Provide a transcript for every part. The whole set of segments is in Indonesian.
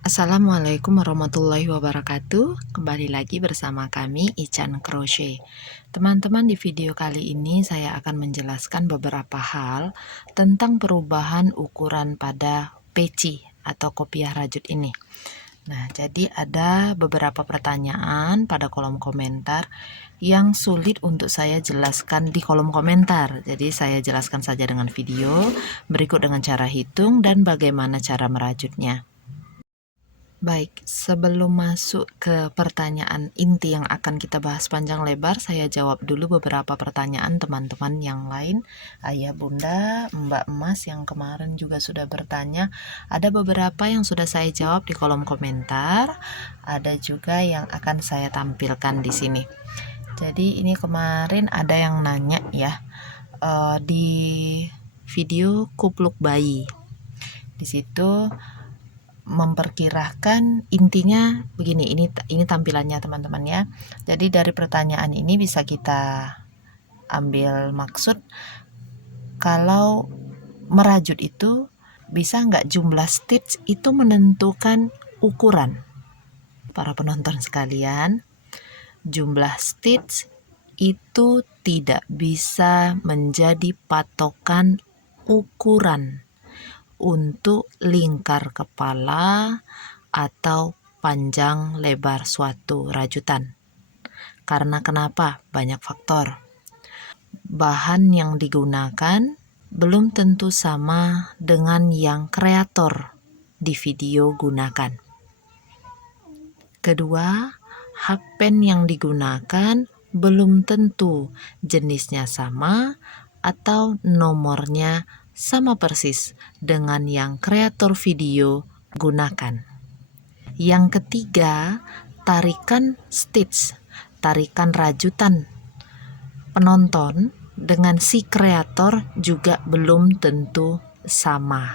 Assalamualaikum warahmatullahi wabarakatuh. Kembali lagi bersama kami Ican Crochet. Teman-teman, di video kali ini saya akan menjelaskan beberapa hal tentang perubahan ukuran pada peci atau kopiah rajut ini. Nah, jadi ada beberapa pertanyaan pada kolom komentar yang sulit untuk saya jelaskan di kolom komentar. Jadi saya jelaskan saja dengan video berikut dengan cara hitung dan bagaimana cara merajutnya. Baik, sebelum masuk ke pertanyaan inti yang akan kita bahas panjang lebar, saya jawab dulu beberapa pertanyaan teman-teman yang lain. Ayah, bunda, mbak emas yang kemarin juga sudah bertanya. Ada beberapa yang sudah saya jawab di kolom komentar, ada juga yang akan saya tampilkan di sini. Jadi ini kemarin ada yang nanya ya, di video kupluk bayi. Di situ memperkirakan, intinya begini, ini tampilannya teman-teman ya. Jadi dari pertanyaan ini bisa kita ambil maksud, kalau merajut itu bisa nggak jumlah stitch itu menentukan ukuran? Para penonton sekalian, jumlah stitch itu tidak bisa menjadi patokan ukuran untuk lingkar kepala atau panjang lebar suatu rajutan. Karena kenapa? Banyak faktor. Bahan yang digunakan belum tentu sama dengan yang kreator di video gunakan. Kedua, hakpen yang digunakan belum tentu jenisnya sama atau nomornya sama persis dengan yang kreator video gunakan. Yang ketiga, tarikan stitch, tarikan rajutan penonton dengan si kreator juga belum tentu sama,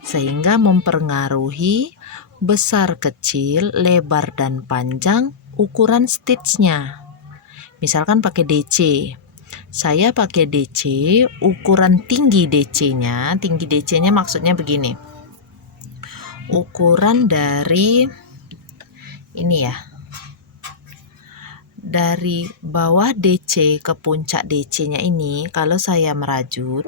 sehingga mempengaruhi besar kecil, lebar dan panjang ukuran stitchnya. Misalkan pakai DC, saya pakai DC, ukuran tinggi DC-nya maksudnya begini. Ukuran dari ini ya. Dari bawah DC ke puncak DC-nya ini, kalau saya merajut,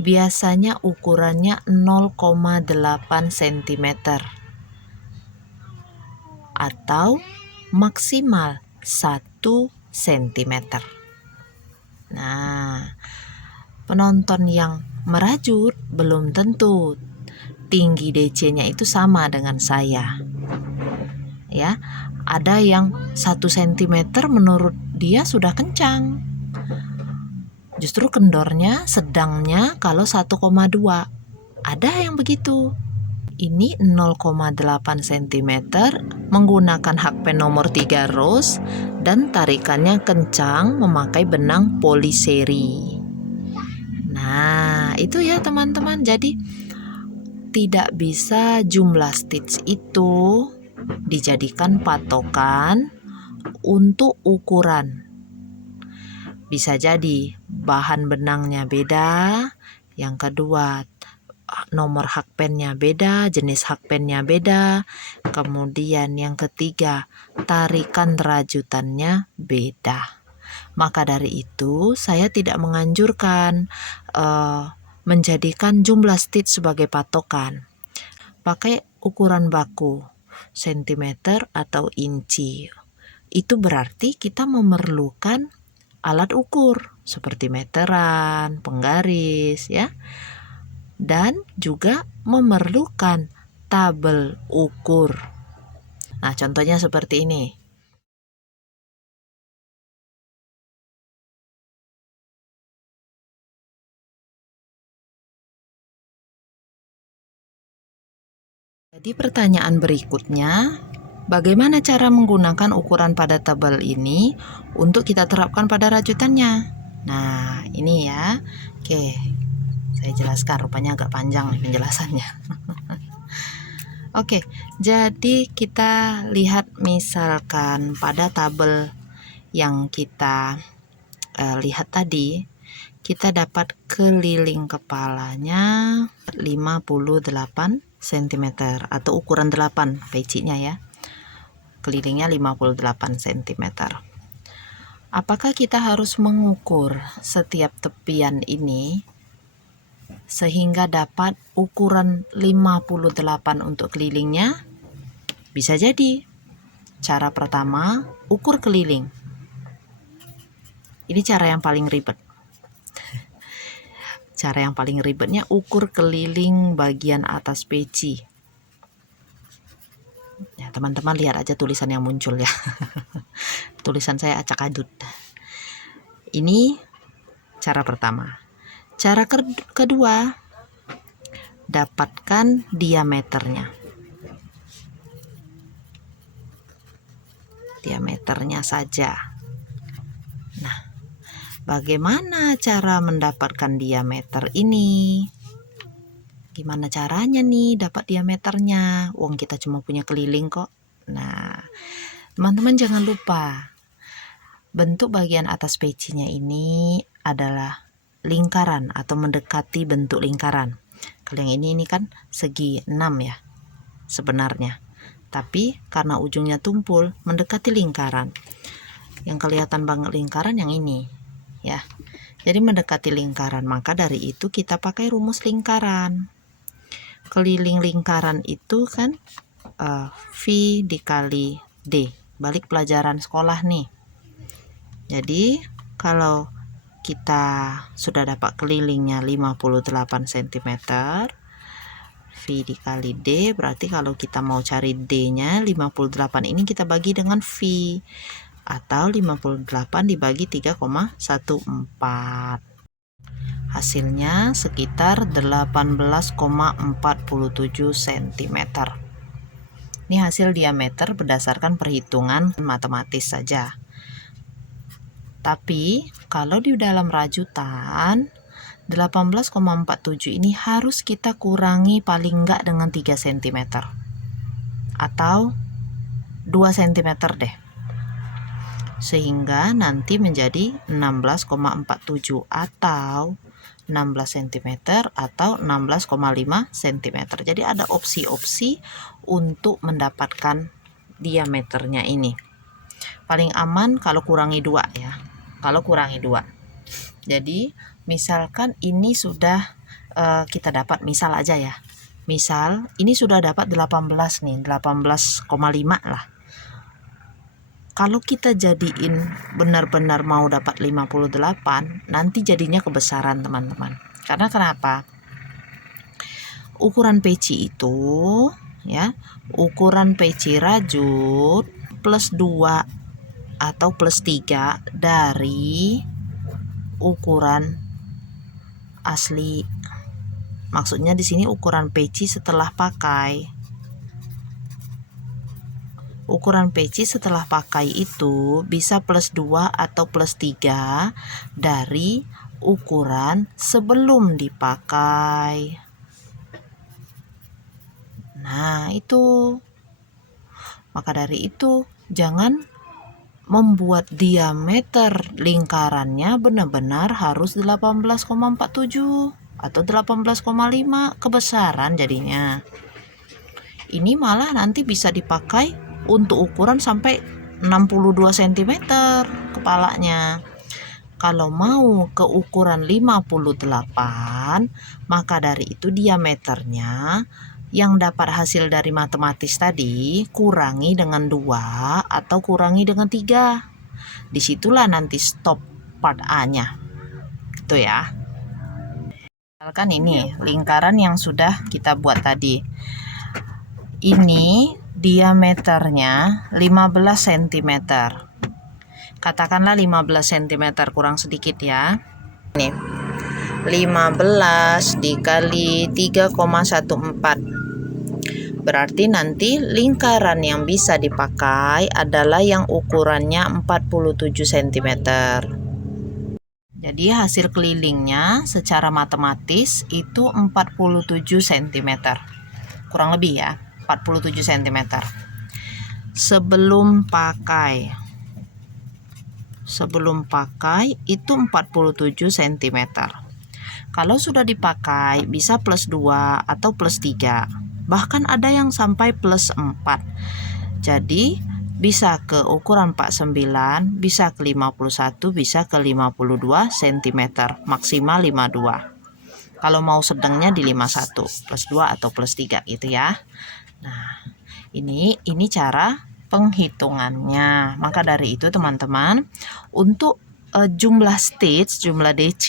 biasanya ukurannya 0,8 cm atau maksimal 1 cm. Nah, penonton yang merajut belum tentu tinggi DC-nya itu sama dengan saya. Ya, ada yang 1 cm menurut dia sudah kencang. Justru kendornya, sedangnya kalau 1,2. Ada yang begitu. Ini 0,8 cm menggunakan hakpen nomor 3 rose dan tarikannya kencang memakai benang poliseri. Nah, itu ya teman-teman. Jadi tidak bisa jumlah stitch itu dijadikan patokan untuk ukuran. Bisa jadi bahan benangnya beda, yang kedua nomor hakpennya beda, jenis hakpennya beda, kemudian yang ketiga tarikan rajutannya beda. Maka dari itu saya tidak menganjurkan menjadikan jumlah stitch sebagai patokan. Pakai ukuran baku, sentimeter atau inci. Itu berarti kita memerlukan alat ukur seperti meteran, penggaris ya. Dan juga memerlukan tabel ukur. Nah, contohnya seperti ini. Jadi pertanyaan berikutnya, bagaimana cara menggunakan ukuran pada tabel ini untuk kita terapkan pada rajutannya? Nah, ini ya. Oke, saya jelaskan, rupanya agak panjang penjelasannya. Oke, jadi kita lihat misalkan pada tabel yang kita lihat tadi, kita dapat keliling kepalanya 58 cm atau ukuran 8 pecinya ya. Kelilingnya 58 cm. Apakah kita harus mengukur setiap tepian ini sehingga dapat ukuran 58 untuk kelilingnya? Bisa jadi. Cara pertama, ukur keliling. Ini cara yang paling ribet. Cara yang paling ribetnya ukur keliling bagian atas peci. Ya, teman-teman lihat aja tulisan yang muncul ya. Tulisan saya acak-adut. Ini cara pertama. Cara kedua, dapatkan diameternya. Diameternya saja. Nah, bagaimana cara mendapatkan diameter ini? Gimana caranya nih dapat diameternya? Wong kita cuma punya keliling kok. Nah, teman-teman jangan lupa, bentuk bagian atas pecinya ini adalah lingkaran atau mendekati bentuk lingkaran. Kalau yang ini kan segi 6 ya sebenarnya. Tapi karena ujungnya tumpul mendekati lingkaran. Yang kelihatan banget lingkaran yang ini ya. Jadi mendekati lingkaran, maka dari itu kita pakai rumus lingkaran. Keliling lingkaran itu kan V dikali D. Balik pelajaran sekolah nih. Jadi kalau kita sudah dapat kelilingnya 58 cm, V dikali D, berarti kalau kita mau cari D-nya 58 ini kita bagi dengan V, atau 58 dibagi 3,14. Hasilnya sekitar 18,47 cm. Ini hasil diameter berdasarkan perhitungan matematis saja. Tapi kalau di dalam rajutan 18,47 ini harus kita kurangi paling enggak dengan 3 cm atau 2 cm deh, sehingga nanti menjadi 16,47 atau 16 cm atau 16,5 cm. Jadi ada opsi-opsi untuk mendapatkan diameternya ini. Paling aman kalau kurangi 2 ya. Kalau kurangi 2. Jadi misalkan ini sudah kita dapat, misal aja ya. Misal ini sudah dapat 18 nih, 18,5 lah. Kalau kita jadiin benar-benar mau dapat 58, nanti jadinya kebesaran teman-teman. Karena kenapa? Ukuran peci itu ya, ukuran peci rajut plus 2 atau plus 3 dari ukuran asli. Maksudnya di sini ukuran peci setelah pakai. Ukuran peci setelah pakai itu bisa plus 2 atau plus 3 dari ukuran sebelum dipakai. Nah, itu. Maka dari itu, jangan membuat diameter lingkarannya benar-benar harus 18,47 atau 18,5, kebesaran jadinya. Ini malah nanti bisa dipakai untuk ukuran sampai 62 cm kepalanya. Kalau mau ke ukuran 58, maka dari itu diameternya yang dapat hasil dari matematis tadi kurangi dengan 2 atau kurangi dengan 3. Disitulah nanti stop part A-nya. Itu ya. Misalkan ini lingkaran yang sudah kita buat tadi. Ini diameternya 15 cm. Katakanlah 15 cm kurang sedikit ya. Nih. 15 dikali 3,14. Berarti nanti lingkaran yang bisa dipakai adalah yang ukurannya 47 cm. Jadi hasil kelilingnya secara matematis itu 47 cm. Kurang lebih ya, 47 cm. Sebelum pakai itu 47 cm. Kalau sudah dipakai bisa plus 2 atau plus 3. bahkan ada yang sampai plus 4. Jadi bisa ke ukuran 49, bisa ke 51, bisa ke 52 cm, maksimal 52. Kalau mau sedangnya di 51, plus 2 atau plus 3 gitu ya. Nah, ini cara penghitungannya. Maka dari itu teman-teman, untuk jumlah stage, jumlah DC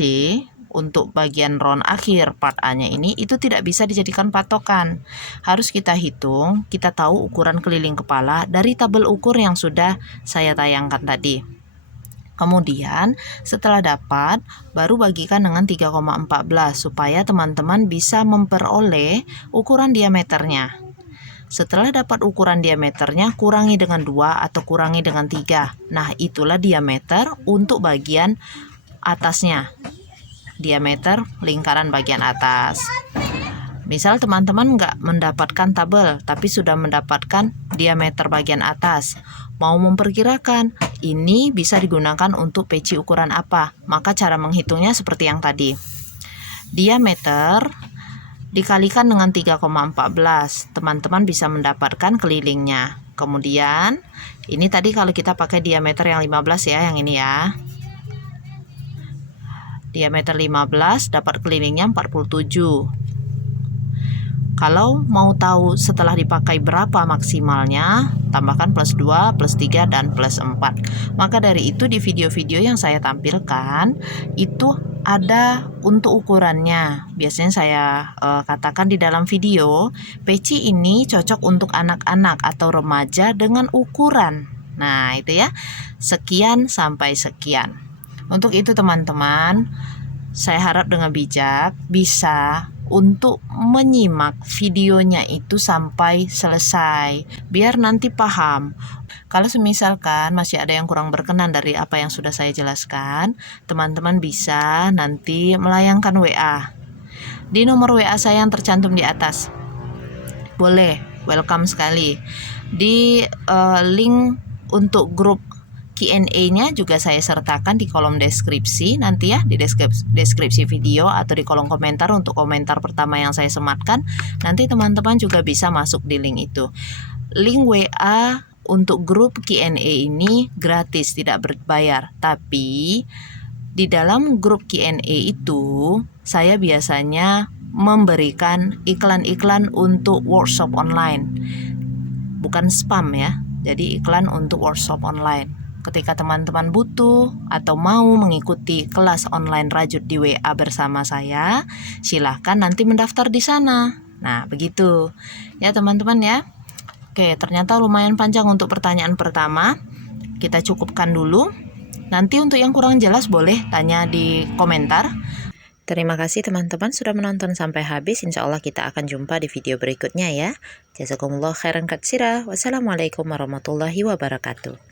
untuk bagian round akhir part A-nya ini itu tidak bisa dijadikan patokan. Harus kita hitung, kita tahu ukuran keliling kepala dari tabel ukur yang sudah saya tayangkan tadi. Kemudian setelah dapat, baru bagikan dengan 3,14 supaya teman-teman bisa memperoleh ukuran diameternya. Setelah dapat ukuran diameternya, kurangi dengan 2 atau kurangi dengan 3. Nah, itulah diameter untuk bagian atasnya. Diameter lingkaran bagian atas. Misal teman-teman nggak mendapatkan tabel, tapi sudah mendapatkan diameter bagian atas. Mau memperkirakan, ini bisa digunakan untuk peci ukuran apa? Maka cara menghitungnya seperti yang tadi. Diameter dikalikan dengan 3,14. Teman-teman bisa mendapatkan kelilingnya. Kemudian, ini tadi kalau kita pakai diameter yang 15 ya, yang ini ya. Diameter 15 dapat kelilingnya 47. Kalau mau tahu setelah dipakai berapa maksimalnya, tambahkan plus 2, plus 3, dan plus 4. Maka dari itu di video-video yang saya tampilkan, itu ada untuk ukurannya. Biasanya saya katakan di dalam video, peci ini cocok untuk anak-anak atau remaja dengan ukuran. Nah, itu ya, sekian sampai sekian. Untuk itu teman-teman, saya harap dengan bijak bisa untuk menyimak videonya itu sampai selesai, biar nanti paham. Kalau semisalkan masih ada yang kurang berkenan dari apa yang sudah saya jelaskan, teman-teman bisa nanti melayangkan WA di nomor WA saya yang tercantum di atas. Boleh, welcome sekali. Di link untuk grup Q&A-nya juga saya sertakan di kolom deskripsi nanti ya, di deskripsi video atau di kolom komentar untuk komentar pertama yang saya sematkan. Nanti teman-teman juga bisa masuk di link itu. Link WA untuk grup Q&A ini gratis, tidak berbayar. Tapi di dalam grup Q&A itu saya biasanya memberikan iklan-iklan untuk workshop online. Bukan spam ya. Jadi iklan untuk workshop online. Ketika teman-teman butuh atau mau mengikuti kelas online rajut di WA bersama saya, silahkan nanti mendaftar di sana. Nah, begitu ya teman-teman ya. Oke, ternyata lumayan panjang untuk pertanyaan pertama. Kita cukupkan dulu. Nanti untuk yang kurang jelas boleh tanya di komentar. Terima kasih teman-teman sudah menonton sampai habis. Insya Allah kita akan jumpa di video berikutnya ya. Jazakumullah khairan katsira. Wassalamualaikum warahmatullahi wabarakatuh.